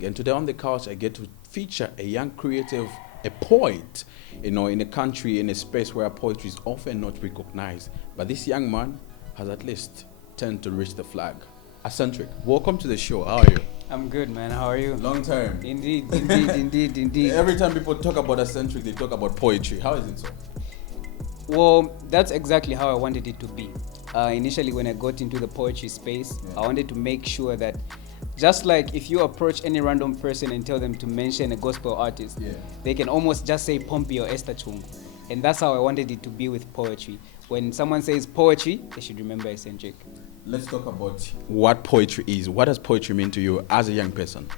King, and today on the couch I get to feature a young creative, a poet, in a country, in a space where poetry is often not recognized. But this young man has at least turned to reach the flag. Accentric, welcome to the show. How are you? I'm good, man. How are you? Long time. Indeed. Every time people talk about Accentric, they talk about poetry. How is it so? Well, that's exactly how I wanted it to be. Initially, when I got into the poetry space, I wanted to make sure that just like if you approach any random person and tell them to mention a gospel artist, they can almost just say Pompey or Esther Chung. And that's how I wanted it to be with poetry. When someone says poetry, they should remember Accentric. Let's talk about what poetry is. What does poetry mean to you as a young person?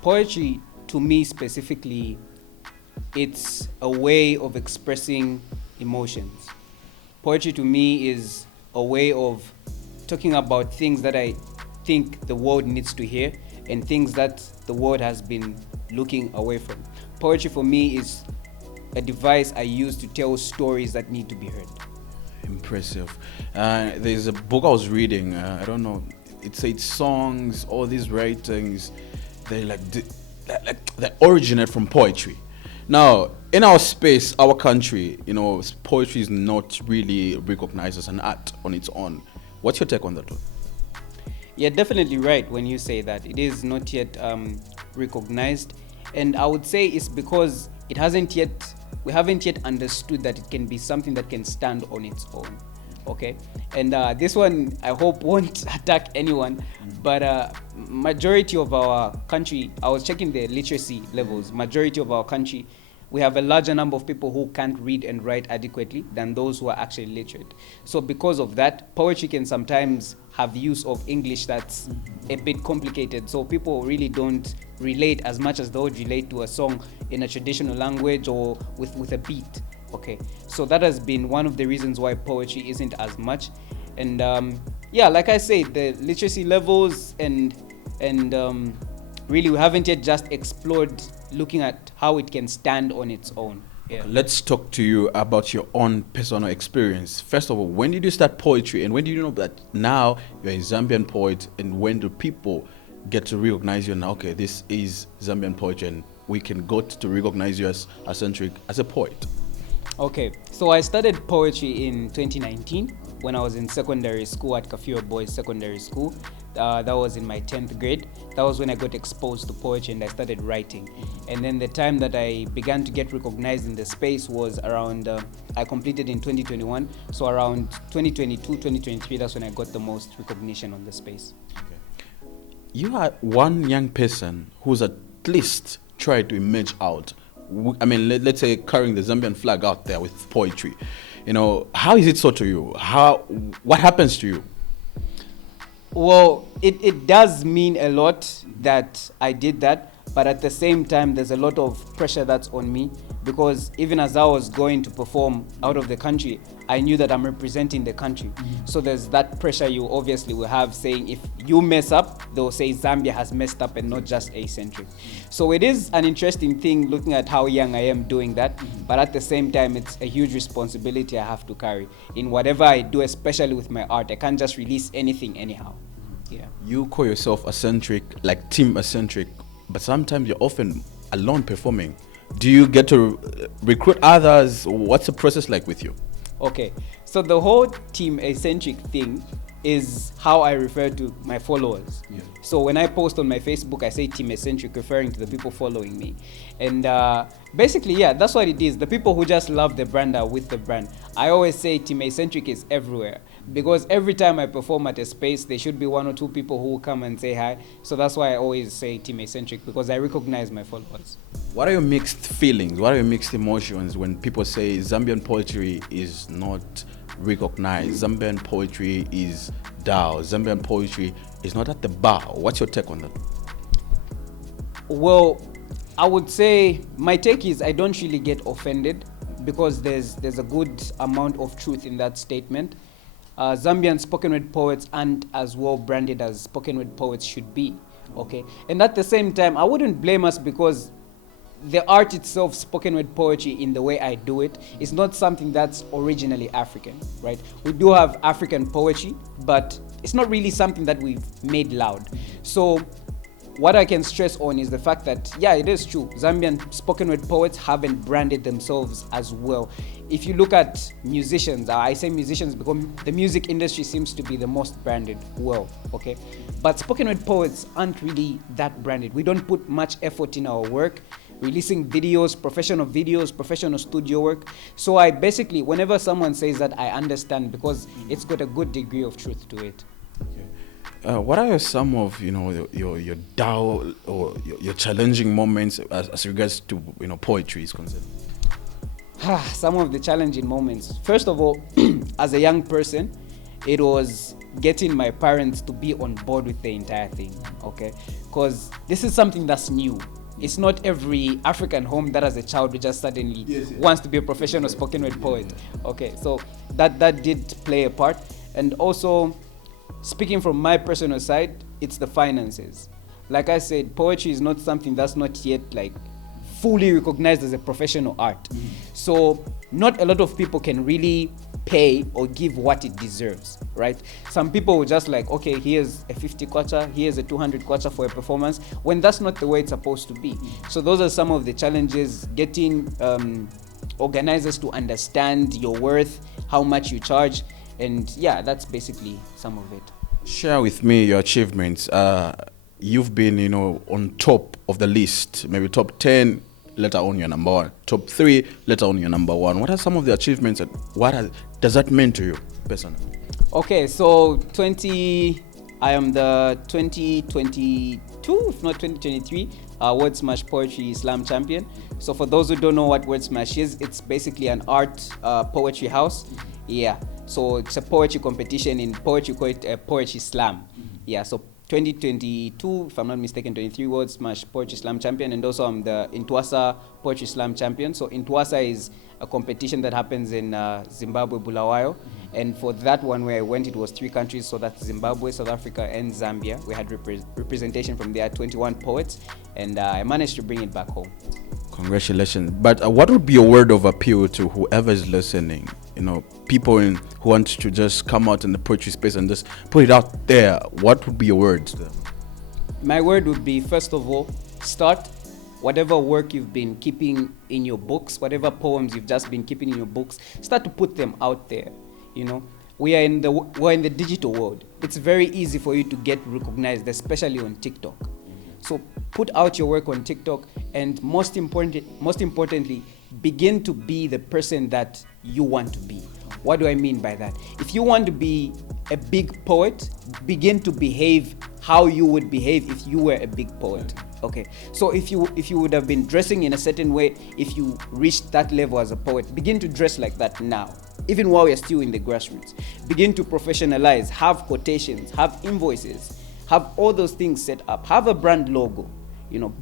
Poetry, to me specifically, it's a way of expressing emotions. Poetry to me is a way of talking about things that I think the world needs to hear and things that the world has been looking away from. Poetry for me is a device I use to tell stories that need to be heard. Impressive. There's a book I was reading. I don't know. It said songs, all these writings, they they originate from poetry. Now, in our space, our country, poetry is not really recognized as an art on its own. What's your take on that one? You're definitely right when you say that. It is not yet recognized. And I would say it's because we haven't yet understood that it can be something that can stand on its own. Okay? And this one, I hope, won't attack anyone. But majority of our country, I was checking the literacy levels, majority of our country, we have a larger number of people who can't read and write adequately than those who are actually literate. So because of that, poetry can sometimes have use of English that's a bit complicated. So people really don't relate as much as they would relate to a song in a traditional language or with a beat. Okay, so that has been one of the reasons why poetry isn't as much. And like I said, the literacy levels and really we haven't yet just explored looking at how it can stand on its own. Yeah. Let's talk to you about your own personal experience. First of all, when did you start poetry, and when did you know that now you're a Zambian poet, and when do people get to recognize you now? Okay, this is Zambian poetry, and we can go to recognize you as Accentric as a poet. Okay, so I started poetry in 2019 when I was in secondary school at Kafiro Boys Secondary School. That was in my 10th grade. That was when I got exposed to poetry and I started writing. And then the time that I began to get recognized in the space was around, I completed in 2021. So around 2022, 2023, that's when I got the most recognition on the space. Okay. You are one young person who's at least tried to emerge out. I mean, let's say carrying the Zambian flag out there with poetry. How is it so to you? What happens to you? Well, it does mean a lot that I did that, but at the same time, there's a lot of pressure that's on me because even as I was going to perform out of the country, I knew that I'm representing the country. So there's that pressure you obviously will have saying if you mess up, they'll say Zambia has messed up and not just Accentric. So it is an interesting thing looking at how young I am doing that, but at the same time, it's a huge responsibility I have to carry in whatever I do, especially with my art. I can't just release anything anyhow. Yeah. You call yourself Accentric, like Team Accentric, but sometimes you're often alone performing. Do you get to recruit others? What's the process like with you? Okay, so the whole Team Accentric thing is how I refer to my followers. Yeah. So when I post on my Facebook, I say Team Accentric, referring to the people following me. And basically, that's what it is. The people who just love the brand are with the brand. I always say Team Accentric is everywhere because every time I perform at a space, there should be one or two people who will come and say hi. So that's why I always say Team Accentric, because I recognize my followers. What are your mixed feelings? What are your mixed emotions when people say Zambian poetry is not recognized? Zambian poetry is down. Zambian poetry is not at the bar. What's your take on that? Well, I would say my take is I don't really get offended because there's a good amount of truth in that statement. Zambian spoken word poets aren't as well branded as spoken word poets should be. Okay, and at the same time, I wouldn't blame us because the art itself, spoken word poetry, in the way I do it, is not something that's originally African, right? We do have African poetry, but it's not really something that we've made loud. So what I can stress on is the fact that, yeah, it is true. Zambian spoken word poets haven't branded themselves as well. If you look at musicians, I say musicians because the music industry seems to be the most branded well, okay? But spoken word poets aren't really that branded. We don't put much effort in our work, releasing videos, professional studio work. So I basically, whenever someone says that, I understand because it's got a good degree of truth to it. Okay. What are some of your doubt or your challenging moments as regards to poetry is concerned? Some of the challenging moments. First of all, as a young person, it was getting my parents to be on board with the entire thing, okay? Because this is something that's new. It's not every African home that as a child just suddenly wants to be a professional spoken word poet. Okay, so that did play a part. And also, speaking from my personal side, it's the finances. Like I said, poetry is not something that's not yet like fully recognized as a professional art. So not a lot of people can really pay or give what it deserves, right? Some people will just like, okay, here's a 50 kwacha, here's a 200 kwacha for a performance, when that's not the way it's supposed to be. So those are some of the challenges, getting organizers to understand your worth, how much you charge, and yeah, that's basically some of it. Share with me your achievements. You've been, on top of the list, maybe top 10, later on your number 1, top 3, later on your number 1. What are some of the achievements and does that mean to you personally? Okay, so I am the 2022, if not 2023, Word Smash Poetry Slam Champion. So for those who don't know what Word Smash is, it's basically an art poetry house. Yeah, so it's a poetry competition. In poetry, we call it a poetry slam. Yeah, so 2022, if I'm not mistaken, 23 Word Smash Poetry Slam Champion, and also I'm the Intwasa Poetry Slam Champion. So Intwasa is a competition that happens in Zimbabwe, Bulawayo. And for that one where I went, it was 3 countries, so that's Zimbabwe, South Africa, and Zambia. We had representation from there, 21 poets, and I managed to bring it back home. Congratulations. But what would be a word of appeal to whoever is listening? People who want to just come out in the poetry space and just put it out there. What would be your words to them? My word would be, first of all, start. Whatever work you've been keeping in your books, whatever poems you've just been keeping in your books, start to put them out there. We're in the digital world. It's very easy for you to get recognized, especially on TikTok. So put out your work on TikTok, and most importantly, begin to be the person that you want to be. What do I mean by that? If you want to be a big poet, begin to behave how you would behave if you were a big poet. Okay, so if you would have been dressing in a certain way, if you reached that level as a poet, begin to dress like that now. Even while you're still in the grassroots, begin to professionalize, have quotations, have invoices, have all those things set up, have a brand logo.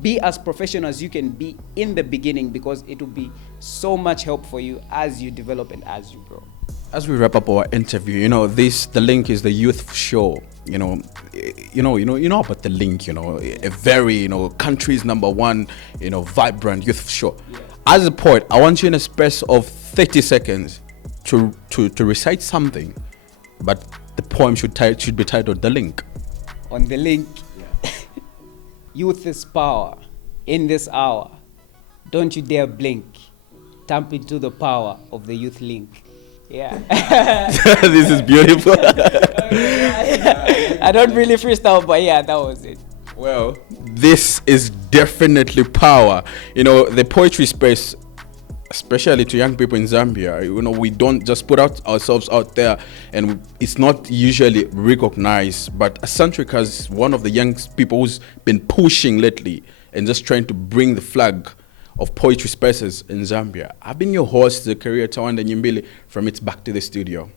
Be as professional as you can be in the beginning, because it will be so much help for you as you develop and as you grow. As we wrap up our interview, the link is the youth show. You know about the link. A very country's number 1 vibrant youth show. Yeah. As a poet, I want you in a space of 30 seconds to recite something, but the poem should be titled "The Link." On the link. Yeah. Youth is power. In this hour, don't you dare blink. Tap into the power of the youth link. Yeah. This is beautiful. I don't really freestyle, but yeah, that was it. Well, this is definitely power. The poetry space, especially to young people in Zambia, we don't just put ourselves out there, and it's not usually recognized. But Accentric has one of the young people who's been pushing lately and just trying to bring the flag of poetry spaces in Zambia. I've been your host, the career Tawanda Nyimbili, from It's Back to the Studio.